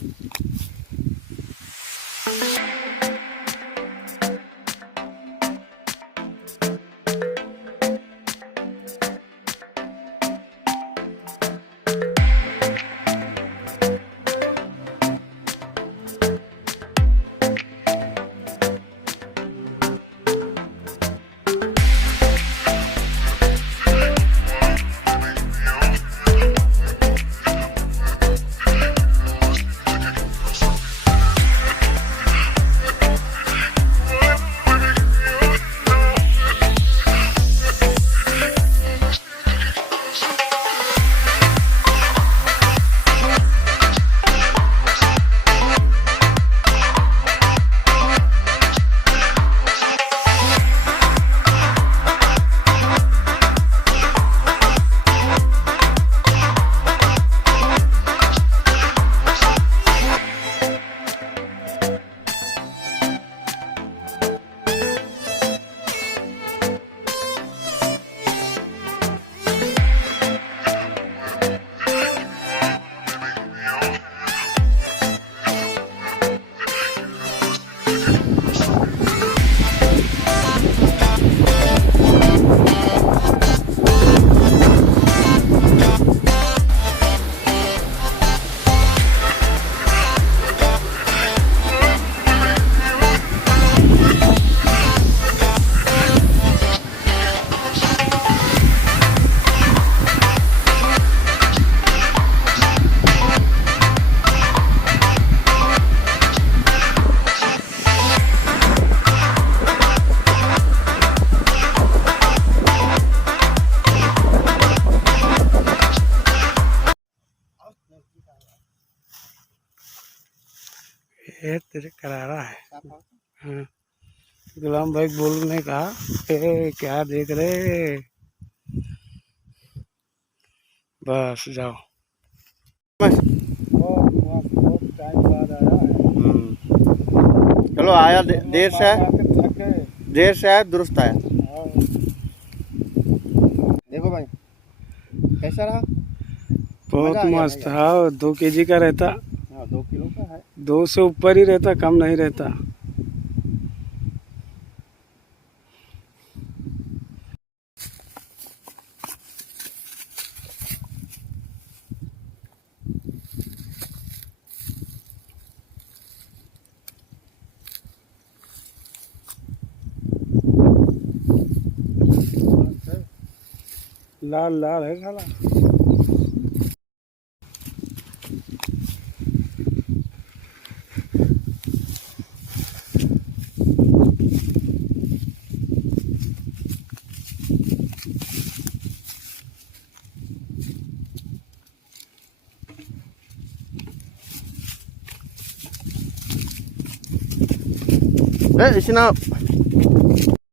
ये तेरे करारा है। हाँ, गुलाम भाई बोलने का क्या देख रहे। बस जाओ। बहुत टाइम बाद आया है। चलो आया, देर से आया, दुरुस्त आया। देखो भाई कैसा रहा। बहुत मस्त। हाँ 2 kg का रहता। हाँ 2 किलो का है। 2 से ऊपर ही रहता, कम नहीं रहता। लाल लाल है साला। इतना